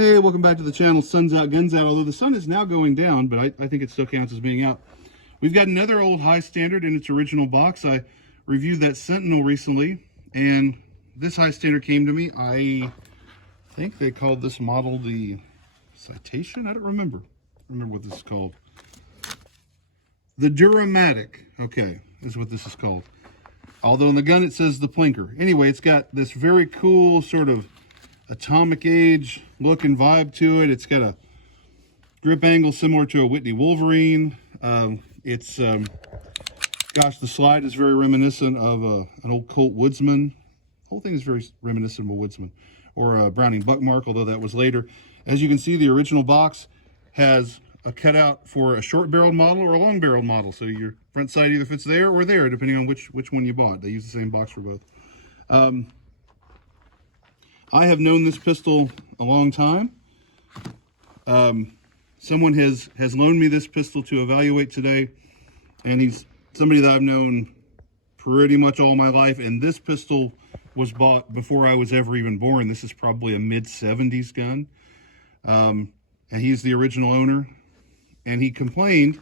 Hey, welcome back to the channel. Sun's out, guns out. Although the sun is now going down, but I think it still counts as being out. We've got another old high standard in its original box. I reviewed that Sentinel recently, and this high standard came to me. I think they called this model the Citation? I don't remember. What this is called. The Dura-Matic. Okay, is what this is called. Although in the gun it says the Plinker. Anyway, it's got this very cool sort of atomic age look and vibe to it. It's got a grip angle similar to a Whitney Wolverine. Gosh, the slide is very reminiscent of an old Colt Woodsman. The whole thing is very reminiscent of a Woodsman or a Browning Buckmark, although that was later. As you can see, the original box has a cutout for a short-barreled model or a long-barreled model. So your front sight either fits there or there, depending on which one you bought. They use the same box for both. I have known this pistol a long time. Someone has loaned me this pistol to evaluate today, and he's somebody that I've known pretty much all my life, and this pistol was bought before I was ever even born. This is probably a mid-70s gun, and he's the original owner, and he complained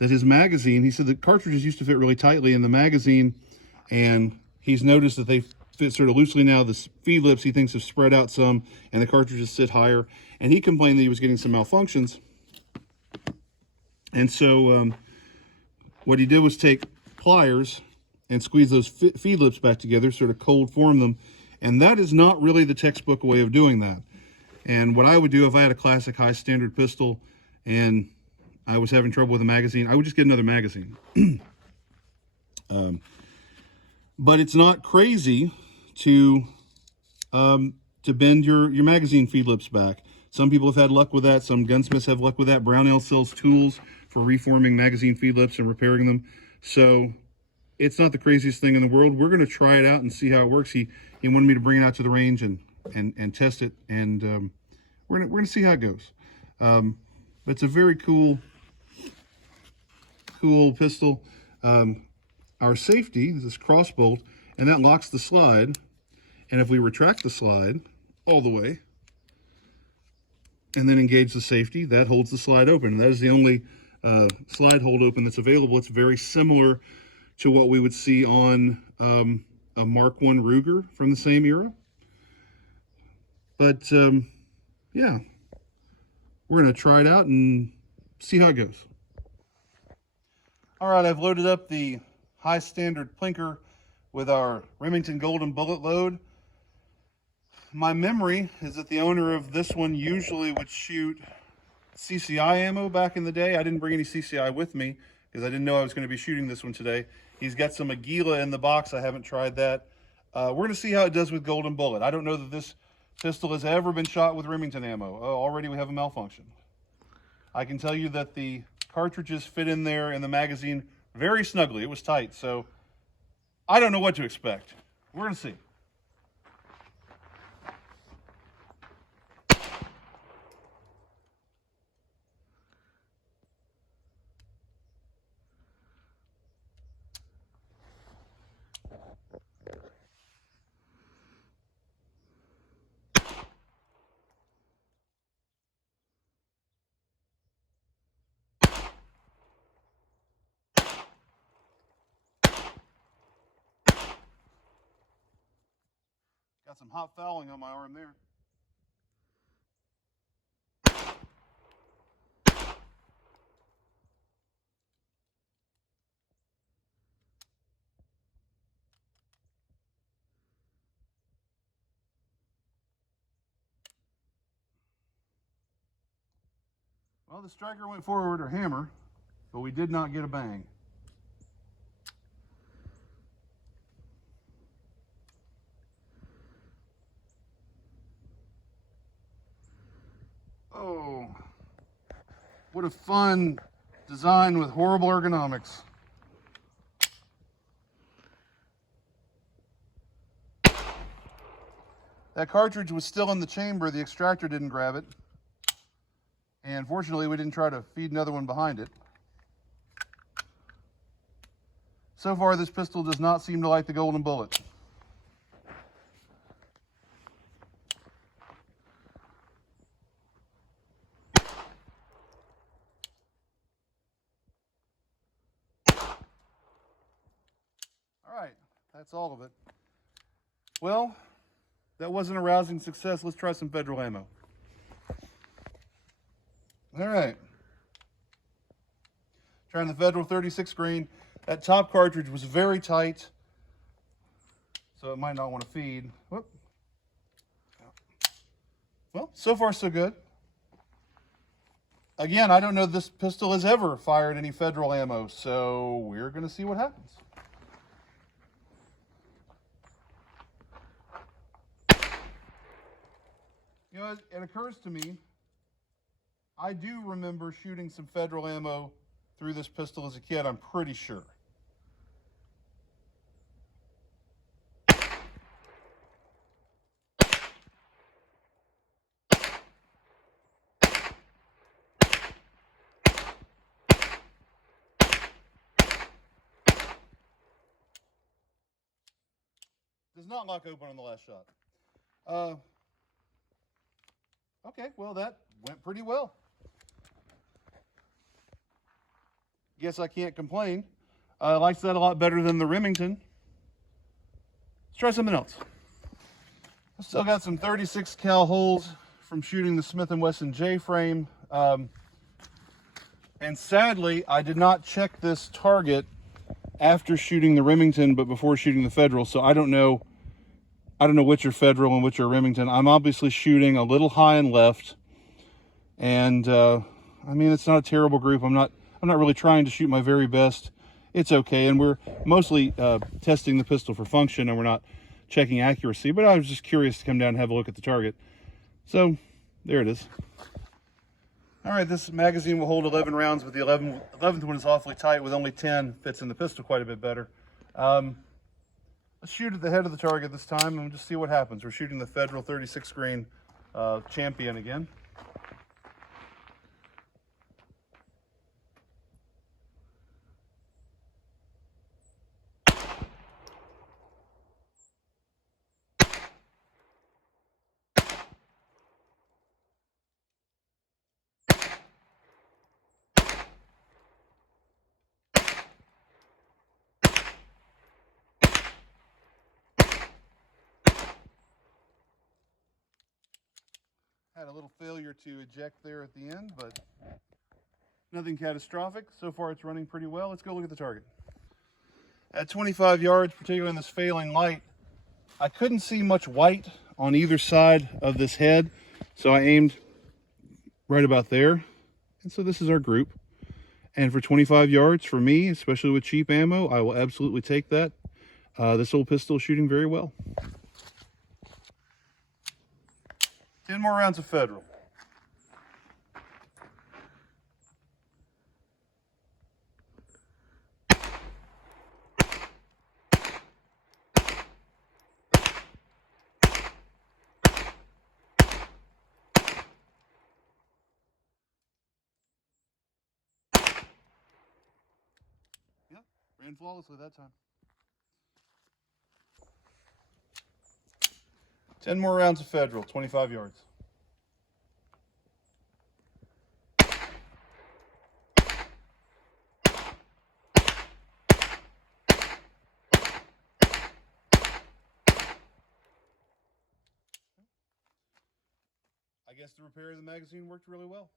that his magazine, he said the cartridges used to fit really tightly in the magazine, and he's noticed that they fit sort of loosely now. The feed lips he thinks have spread out some, and the cartridges sit higher, and he complained that he was getting some malfunctions. And so what he did was take pliers and squeeze those feed lips back together, sort of cold form them, and that is not really the textbook way of doing that. And what I would do if I had a classic high standard pistol and I was having trouble with a magazine, I would just get another magazine. But it's not crazy to bend your magazine feed lips back. Some people have had luck with that. Some gunsmiths have luck with that. Brownell sells tools for reforming magazine feed lips and repairing them. So it's not the craziest thing in the world. We're going to try it out and see how it works. He wanted me to bring it out to the range and test it, and we're gonna see how it goes. It's a very cool pistol. Our safety is this cross bolt, and that locks the slide. And if we retract the slide all the way and then engage the safety, that holds the slide open. And that is the only slide hold open that's available. It's very similar to what we would see on a Mark I Ruger from the same era. But yeah, we're going to try it out and see how it goes. All right, I've loaded up the high standard Plinker with our Remington Golden bullet load. My memory is that the owner of this one usually would shoot CCI ammo back in the day. I didn't bring any CCI with me because I didn't know I was going to be shooting this one today. He's got some Aguila in the box. I haven't tried that. We're going to see how it does with Golden bullet. I don't know that this pistol has ever been shot with Remington ammo. Already we have a malfunction. I can tell you that the cartridges fit in there in the magazine very snugly. It was tight, so I don't know what to expect. We're going to see. Got some hot fouling on my arm there. Well, the striker went forward, or hammer, but we did not get a bang. Oh, what a fun design with horrible ergonomics. That cartridge was still in the chamber. The extractor didn't grab it. And fortunately, we didn't try to feed another one behind it. So far, this pistol does not seem to like the Golden bullet. That's all of it. Well, that wasn't a rousing success. Let's try some Federal ammo. All right. Trying the Federal 36 grain. That top cartridge was very tight, so it might not want to feed. Whoop. Well, so far so good. Again, I don't know if this pistol has ever fired any Federal ammo, so we're going to see what happens. You know, it occurs to me, I do remember shooting some Federal ammo through this pistol as a kid, I'm pretty sure. Does not lock open on the last shot. Okay, well, that went pretty well. Guess I can't complain. I liked that a lot better than the Remington. Let's try something else. I still got some 36 cal holes from shooting the Smith & Wesson J-frame. And sadly, I did not check this target after shooting the Remington, but before shooting the Federal, so I don't know which are Federal and which are Remington. I'm obviously shooting a little high and left, and I mean, it's not a terrible group. I'm not really trying to shoot my very best. It's okay, and we're mostly testing the pistol for function, and we're not checking accuracy, but I was just curious to come down and have a look at the target. So there it is. All right, this magazine will hold 11 rounds, but the 11th one is awfully tight with only 10. Fits in the pistol quite a bit better. Let's shoot at the head of the target this time and just see what happens. We're shooting the Federal 36 grain Champion again. Had a little failure to eject there at the end, but nothing catastrophic. So far it's running pretty well. Let's go look at the target. At 25 yards, particularly in this failing light, I couldn't see much white on either side of this head, so I aimed right about there. And so this is our group. And for 25 yards, for me, especially with cheap ammo, I will absolutely take that. This old pistol is shooting very well. 10 more rounds of Federal. Yep, ran flawlessly that time. 10 more rounds of Federal, 25 yards. I guess the repair of the magazine worked really well.